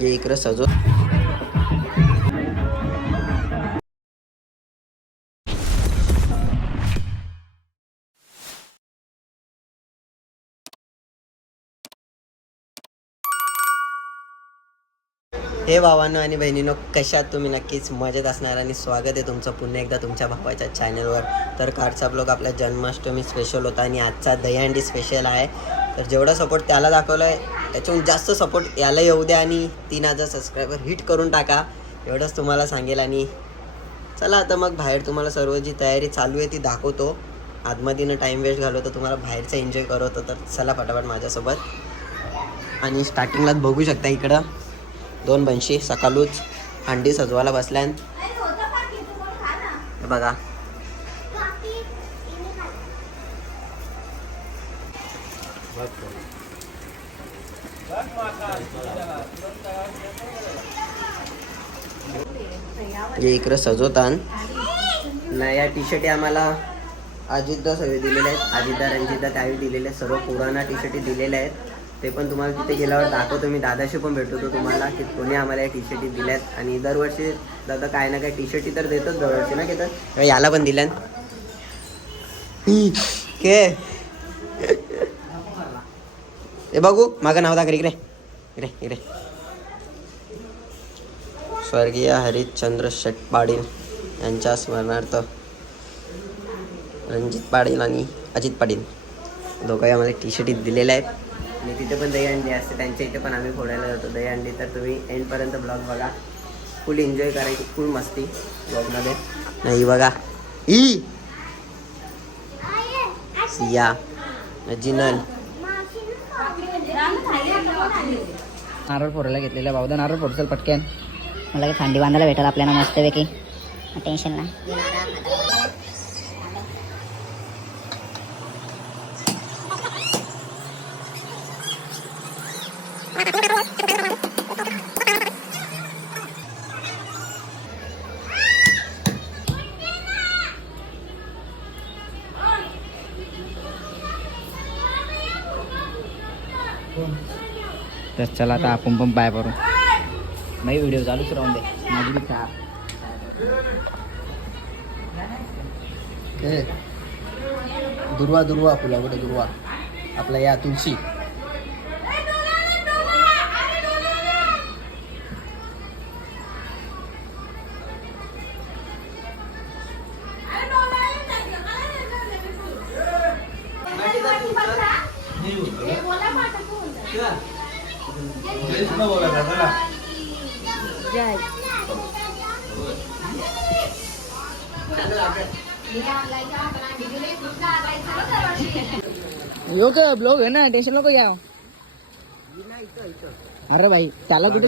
ये इकडं सजो. हे भावांनो आणि बहिणींनो, कशात तुम्ही नक्कीच मजेत असणार आणि स्वागत आहे तुमचं पुन्हा एकदा तुमच्या भावाच्या चॅनलवर. तर कालचा ब्लॉग आपला जन्माष्टमी स्पेशल होता आणि आजचा दहीहंडी स्पेशल आहे. तर जेवढा सपोर्ट त्याला दाखवला आहे त्याच्याहून जास्त सपोर्ट याला येऊ द्या आणि 3000 सबस्क्रायबर हिट करून टाका, एवढंच तुम्हाला सांगेल. आणि चला आता मग बाहेर तुम्हाला सर्व जी तयारी चालू आहे ती दाखवतो. आतमधीनं टाईम वेस्ट घालवतो, तुम्हाला बाहेरचा एन्जॉय करवतो. तर चला फटाफट माझ्यासोबत. आणि स्टार्टिंगलाच बघू शकता इकडं 2 बनशी सकाळूच हंडी सजवायला बसल्यान. हे बघा हे इकडं सजवतान. नया टी शर्ट आम्हाला अजितदा सगळे दिलेले आहेत. अजितदा रणजितदा त्यावेळी दिलेले आहेत. सर्व पुराणा टी शर्टी दिलेल्या आहेत. ते पण तुम्हाला तिथे गेल्यावर दाखवतो. मी दादाशी पण भेटतो तुम्हाला की कोणी आम्हाला या टी शर्टी दिल्यात. आणि दरवर्षी दादा काय ना काय टी शर्टी तर देतच दरवर्षी ना घेतात. याला पण दिल्यान के हे बघू माझं नाव दाखव. इकडे इकडे इकडे. स्वर्गीय हरिश्चंद्र शेट पाटील यांच्या स्मरणार्थ रणजित पाटील आणि अजित पाटील दोघंही आम्हाला टी शर्टी दिलेल्या आहेत. आणि तिथे पण दहीहंडी असते, त्यांच्या इथे पण आम्ही फोडायला जातो दहीहंडी. तर तुम्ही एंडपर्यंत ब्लॉग बघा, फुल एन्जॉय करायची, फुल मस्ती ब्लॉगमध्ये. नाही बघा ई सिया जिनल नारळ फोडायला घेतलेला भाऊदा. नारळ फोडसल पटक्यान. मला काही थंडी बांधायला भेटेल आपल्याला मस्तपैकी, टेन्शन नाही. तर चला आता आपण पण पाय भरू. नाही व्हिडिओ चालूच राहून दे माझी बी खा. दुर्वा दुर्वा फुलाकडे दुर्वा आपला या तुळशी. यो का ब्लॉग आहे ना, टेन्शन नको घ्या. अरे भाई त्याला कुठे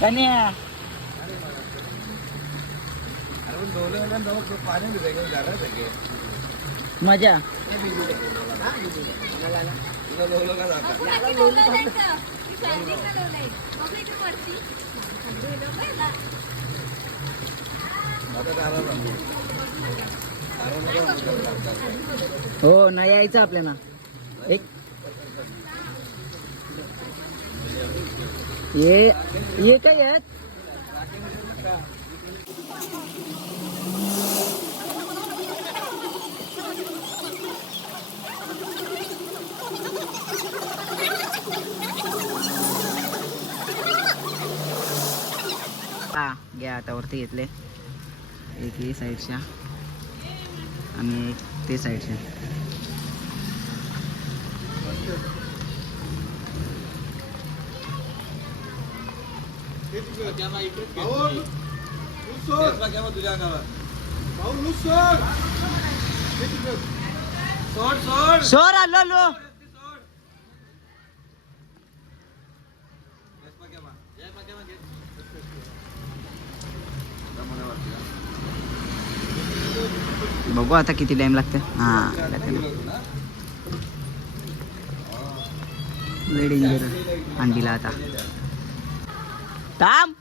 कन्या मजा. हो नाही यायचं आपल्याला. एक ये काय आहेत. हा घ्या आता वरती घेतले. एक ही साईडच्या आणि एक ते साईडच्या. सोड आलो. बघू आता किती टाइम लागतं. हां लय डेंजर अंडीला आता. थांब.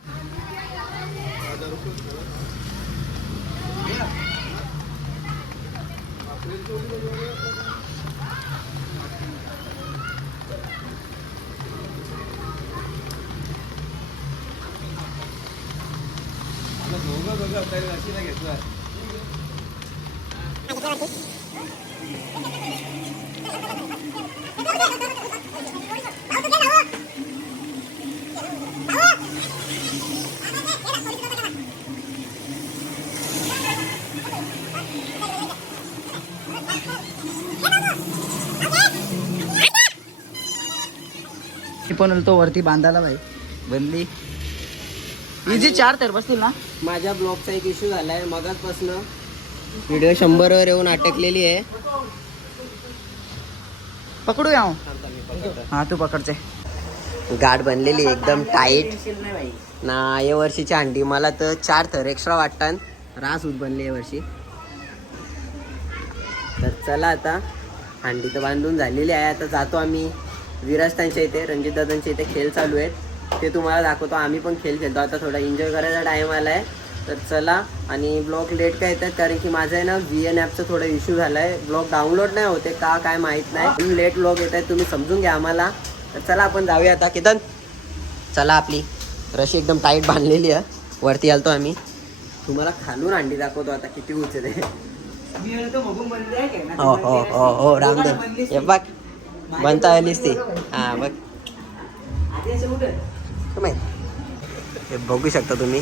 पण तो वरती बांधायला भाई बनली. इझी 4 तर बसतील ना. माझ्या ब्लॉगचा एक इश्यू झालाय मगाचपासून. व्हिडिओ 100 वर येऊन अटकलेली आहे. पकडू या. हा तू पकडते. गाठ बनलेली एकदम टाईट ना. या वर्षीची अंडी मला तर 4 थर एक्स्ट्रा वाटतात. रास होत बनली या वर्षी. तर चला आता अंडी तर बांधून झालेली आहे. आता जातो आम्ही विराजतांच्या इथे. रणजित दादांच्या इथे खेळ चालू आहेत ते तुम्हाला दाखवतो. आम्ही पण खेळ खेळतो आता. थोडा एन्जॉय करायचा टाईम आला आहे. तर चला. आणि ब्लॉग लेट काय येतात कारण की माझं आहे ना VN ॲपचा थोडा इश्यू झाला आहे. ब्लॉग डाउनलोड नाही होते का काय माहीत नाही. लेट ब्लॉग येत आहेत तुम्ही समजून घ्या आम्हाला. तर चला आपण जाऊया आता. केतन चला. आपली रशी एकदम टाईट बांधलेली आहे. वरती आलतो आम्ही. तुम्हाला खालून अंडी दाखवतो आता किती उंच आहे. हो हो हो हो रामदेव हे बघ बनता आलीस ती. हां बघ माहीत. हे बघू शकता तुम्ही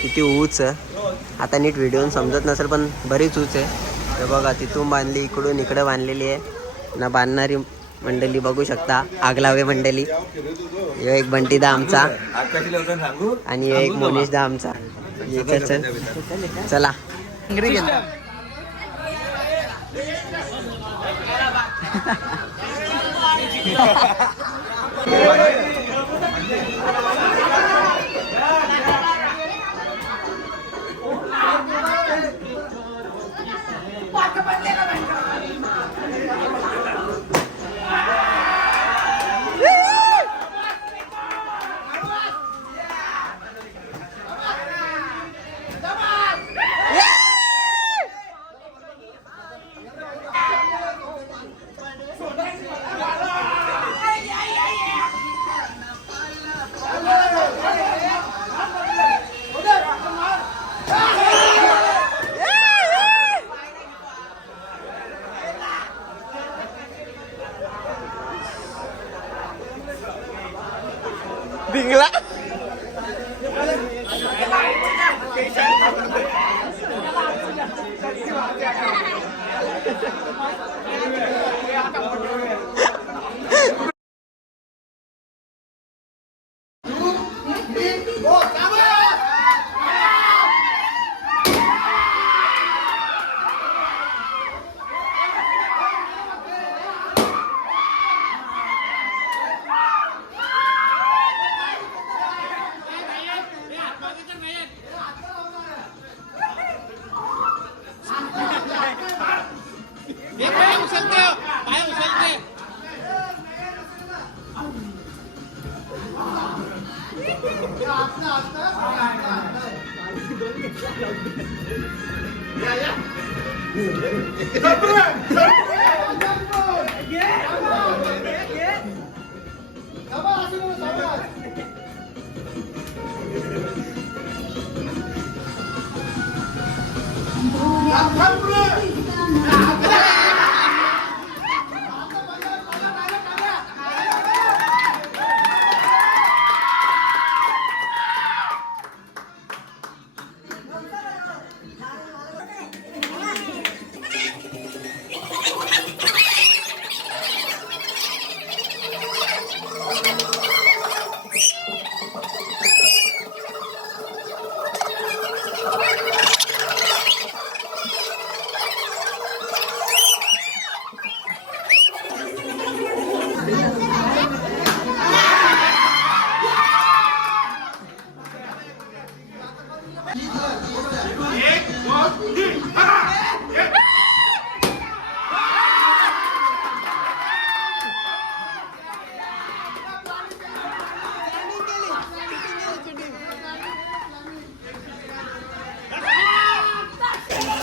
किती उंच. आता नीट व्हिडिओ समजत नसेल पण बरीच उंच आहे. हे बघा तिथून बांधली इकडून इकडे बांधलेली आहे ना. बांधणारी मंडळी बघू शकता. आगलावे मंडळी. यो एक बंटीदा आमचा आणि यो एक मोनिशदा आमचा. चला भिंगला.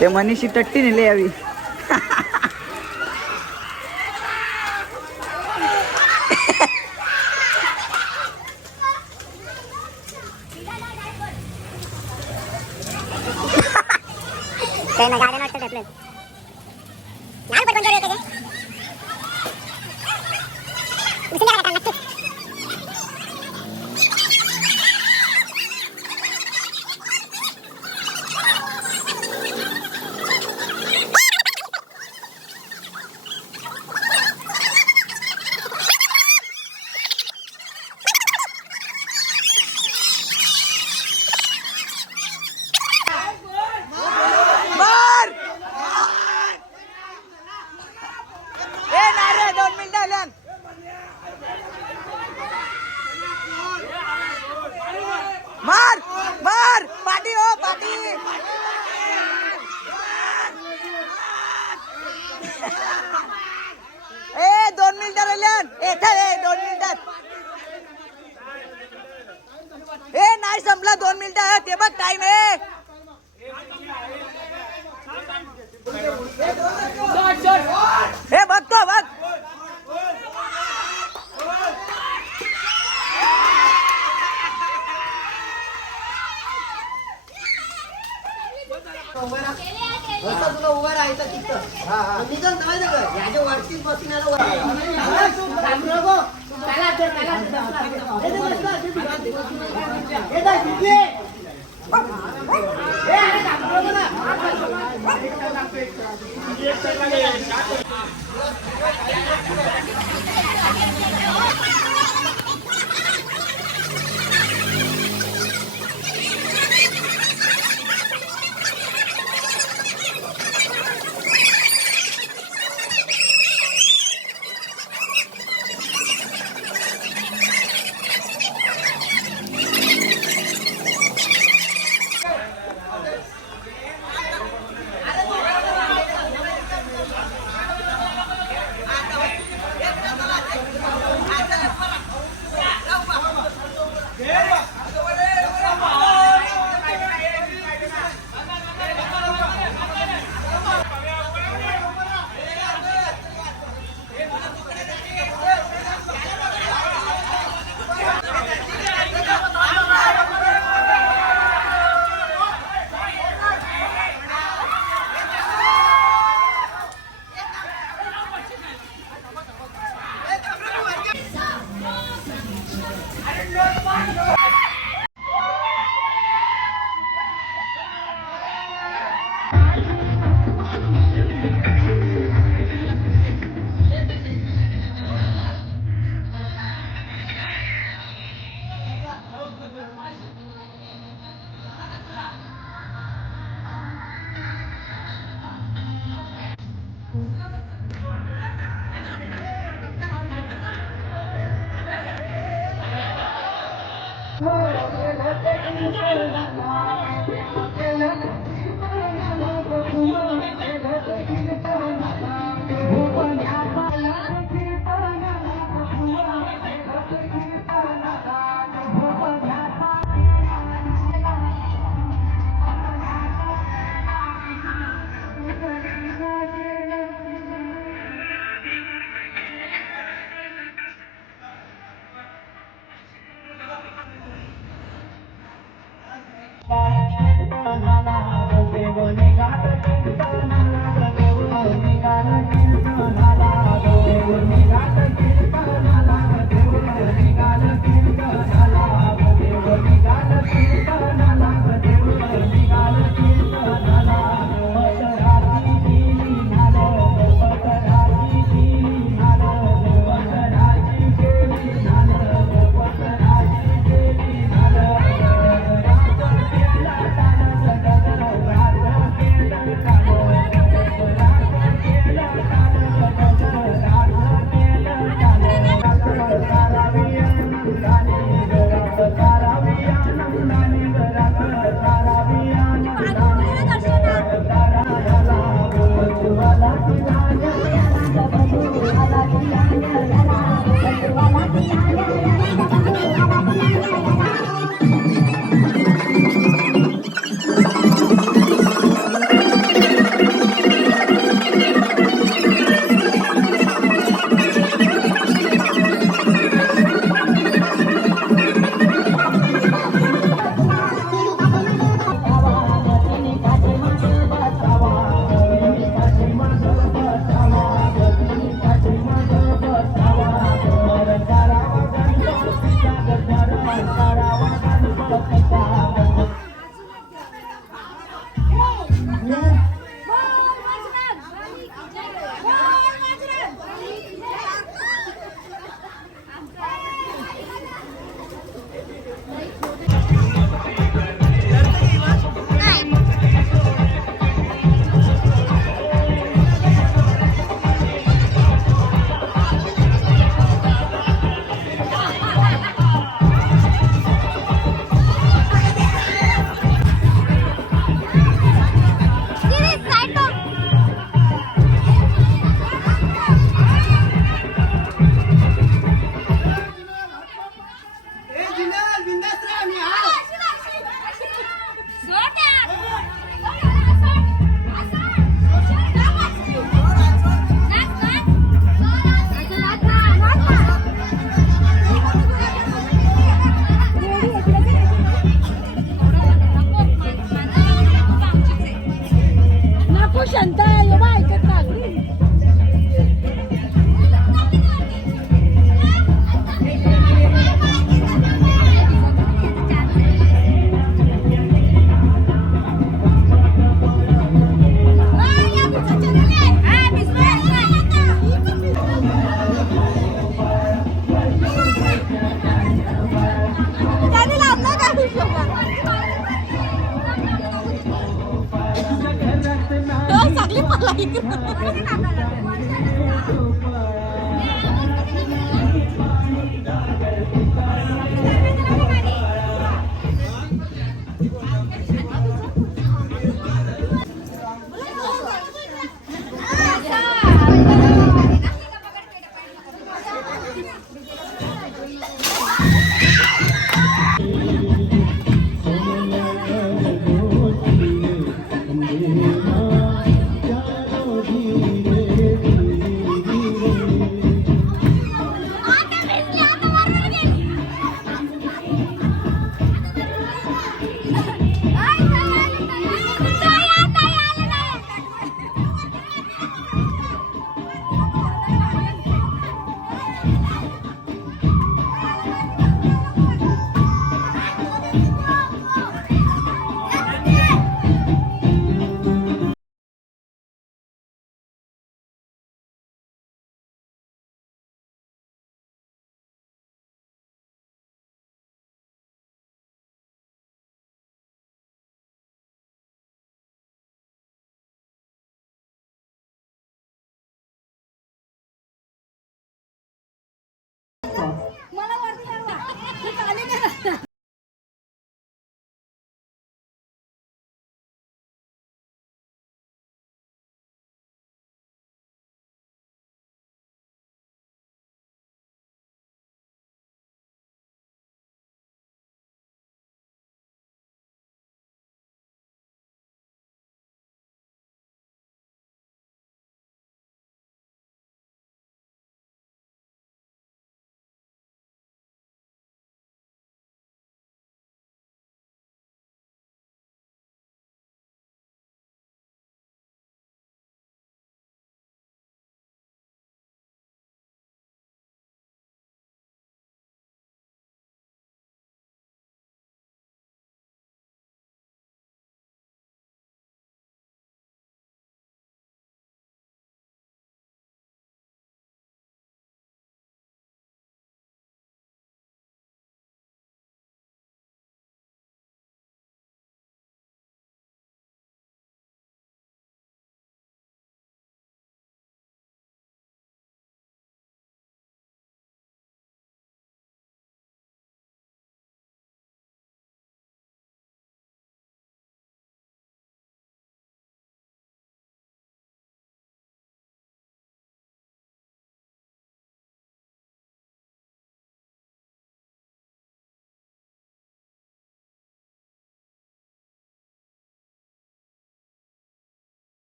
ते मनीषी टट्टी नेले यावी. काही ना गाड्या वाटतं त्यातलं लहान पण कोणत्या येते मार मार पाटी हो पाटी. ए 2 मिनिटं राहिल्यान. ए 2 मिनिटात. ए नाही संपला 2 मिनिटं. ते बघ टाइम आहे. हे बघतो बघ. तुला उभा राहायचं तिथं निघाल ह्याच्या वरतीच बसून निघाला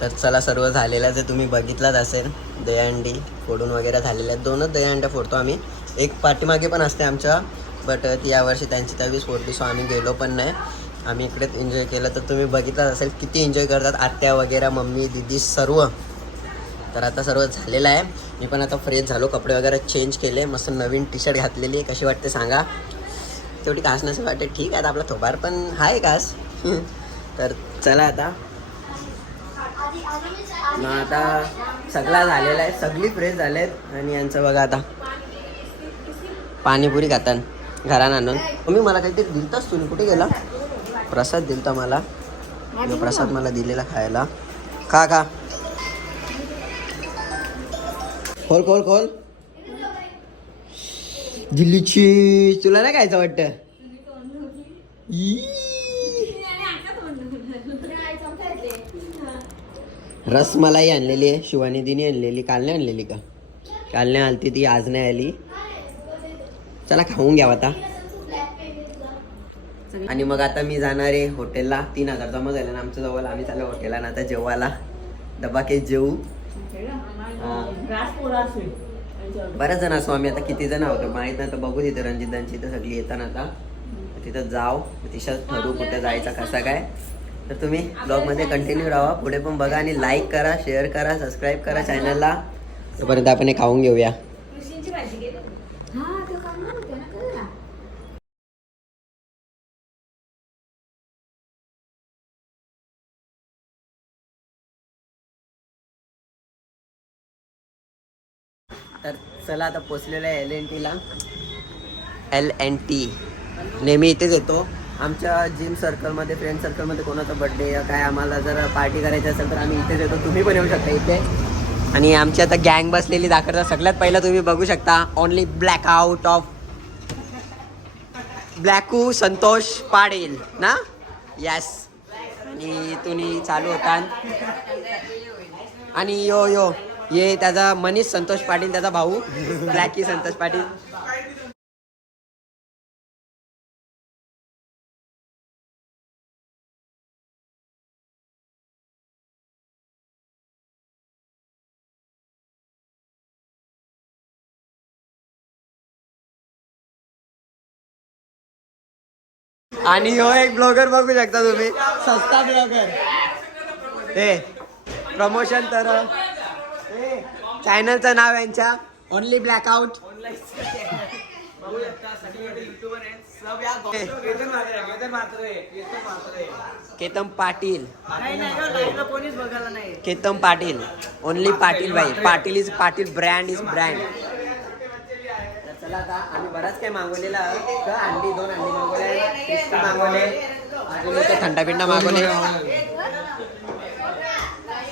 तर चला, सर्व झालेलं जे तुम्ही बघितलाच असेल, दहीहंडी फोडून वगैरे झालेल्या आहेत. 2च दहीहंड्या फोडतो आम्ही. एक पाठीमागे पण असते आमच्या, बट ती यावर्षी त्यांची 23 फोडली, सो आम्ही गेलो पण नाही. आम्ही इकडेच एन्जॉय केलं. तर तुम्ही बघितलाच असेल किती एन्जॉय करतात आत्या वगैरे, मम्मी, दीदी सर्व. तर आता सर्व झालेलं आहे. मी पण आता फ्रेश झालो, कपडे वगैरे चेंज केले, मस्त नवीन टी शर्ट घातलेली. कशी वाटते सांगा? तेवढी कास नसेल वाटते, ठीक आहे, आपला थोबार पण आहे कास. तर चला आता मग आता सगळा झालेला आहे, सगळी फ्रेश झालेत. आणि यांचं बघा आता पाणीपुरी खातात घरात आणून. तुम्ही मला काहीतरी दिलताच, तुम्ही कुठे गेला? प्रसाद दिलता मला, प्रसाद मला दिलेला खायला. खा खा, खोल खोल खोल. दिल्लीची तुला नाही खायचं वाटतं? रसमलाई आणलेली आहे, शिवानी दिनी आणलेली. काल नाही आणलेली का? काल नाही आलती ती, आज नाही आली. चला खाऊन घ्यावं आता. आणि मग आता मी जाणार आहे हॉटेलला. 3000 जमा झाले ना आमच्या जवळ. आम्ही चाललो हॉटेलला ना आता जेवायला. दबाके जेवू. बऱ्याच जण असो आम्ही, आता किती जण आहोत माहीत नाही. तर बघू तिथे रणजितांची तर सगळी येतात आता. तिथं जाऊ, तिच्यात ठरवू कुठे जायचं, कसं काय. तर तुम्ही ब्लॉगमध्ये कंटिन्यू राहा, पुढे पण बघा. आणि लाईक करा, शेअर करा, सबस्क्राईब करा चॅनलला. तोपर्यंत आपण हे खाऊन घेऊया. तर चला आता पोचलेलं आहे LNTला. LNT नेहमी इथेच येतो. आमच्या जिम सर्कलमध्ये, फ्रेंड सर्कलमध्ये कोणाचा बर्थडे या काय आम्हाला जर पार्टी करायची असेल तर आम्ही इथेच येतो. तुम्ही पण येऊ शकता इथे. आणि आमची आता गँग बसलेली दाखवता. सगळ्यात पहिला तुम्ही बघू शकता, ओनली ब्लॅक आउट ऑफ ब्लॅकू संतोष पाटील ना. यस. आणि तुम्ही चालू होता. आणि यो यो ये त्याचा मनीष संतोष पाटील, त्याचा भाऊ ब्लॅकी संतोष पाटील. आणि हो एक ब्लॉगर बघू शकता तुम्ही, सस्ता ब्लॉगर. हे प्रमोशन तर चॅनलचं नाव यांच्या ओनली ब्लॅकआउट. केतन पाटील कोणीच बघायला नाही. केतन पाटील ओनली पाटील भाई. Patil is Patil, brand is brand. चला आता आम्ही बराच काही मागवलेला अंडी, 2 अंडी मागवले, क्रिस्पी मागवले, अजून इथे थंडा पिंडा मागवले.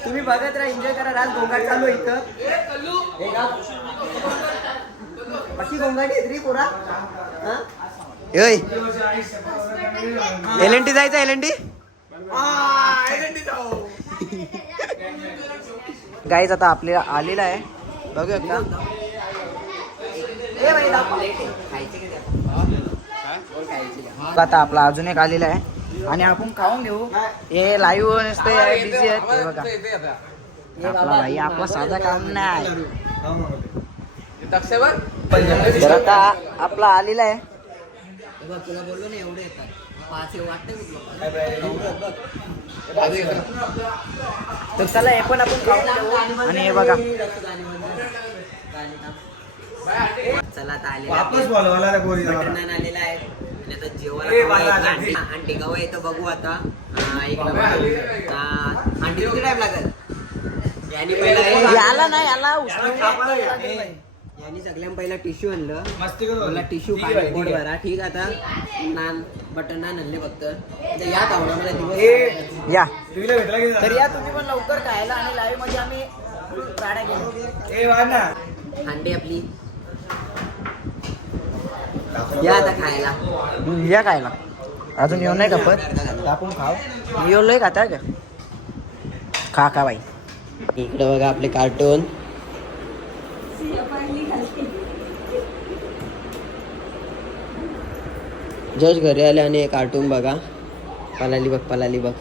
तुम्ही बघत राहा, एन्जॉय करा. राज गोंगाट चालू आहे इथं. हे का बाकी गोंगाट येत रे पोरा. LNT जायचं. LNT गाईज आता आपल्याला आलेला आहे, बघूया का. आता आपला अजून एक आलेला आहे आणि आपण खाऊन घेऊ. हे लाईव्ह नसते, बिझी आहेत हे बघा. आपला भाई आपला साधा काम नाही. तर आता आपला आलेला आहे. तुला बोललो ना एवढे येतात 5 वाटतं. तर चला हे पण आपण खाऊन घेऊ. आणि हे बघा चला आता आलेला आलेला आहे आणि आता जेवायला अंडी गाव येतं बघू आता. एक अंडी किती टाइम लागेल. यांनी पहिला याला नाही याला यांनी सगळ्यां पहिला टिश्यू आणलं. मला टिश्यू पाणी पोट भरा. ठीक आता नान बटन नान आणले फक्त. या खाऊन मला दिवस या. तर या तुम्ही पण लवकर खायला. आणि लाईव्ह मध्ये आम्ही गाड्या घेऊ. अंडी आपली या आता खायला. या खायला. अजून येऊ नाही कपत आपण खाऊ. येऊ लय खाता का खा बाई. इकडे बघा आपले कार्टून. जज घरी आले आणि कार्टून बघा. पलाली बघ.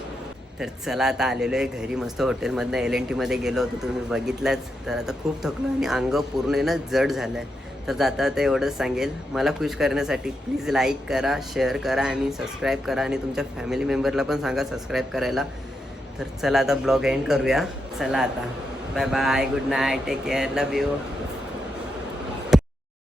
तर चला आता आलेलो आहे घरी. मस्त हॉटेलमधनं LNT मध्ये गेलो होतो, तुम्ही बघितलंच. तर आता खूप थकलो आणि अंग पूर्ण आहे ना जड झालं आहे. तर जाता आता एवढंच सांगेल, मला खुश करण्यासाठी प्लीज लाईक करा, शेअर करा आणि सबस्क्राईब करा. आणि तुमच्या फॅमिली मेंबरला पण सांगा सबस्क्राईब करायला. तर चला आता ब्लॉग एंड करूया. चला आता bye bye, good night, take care, love you.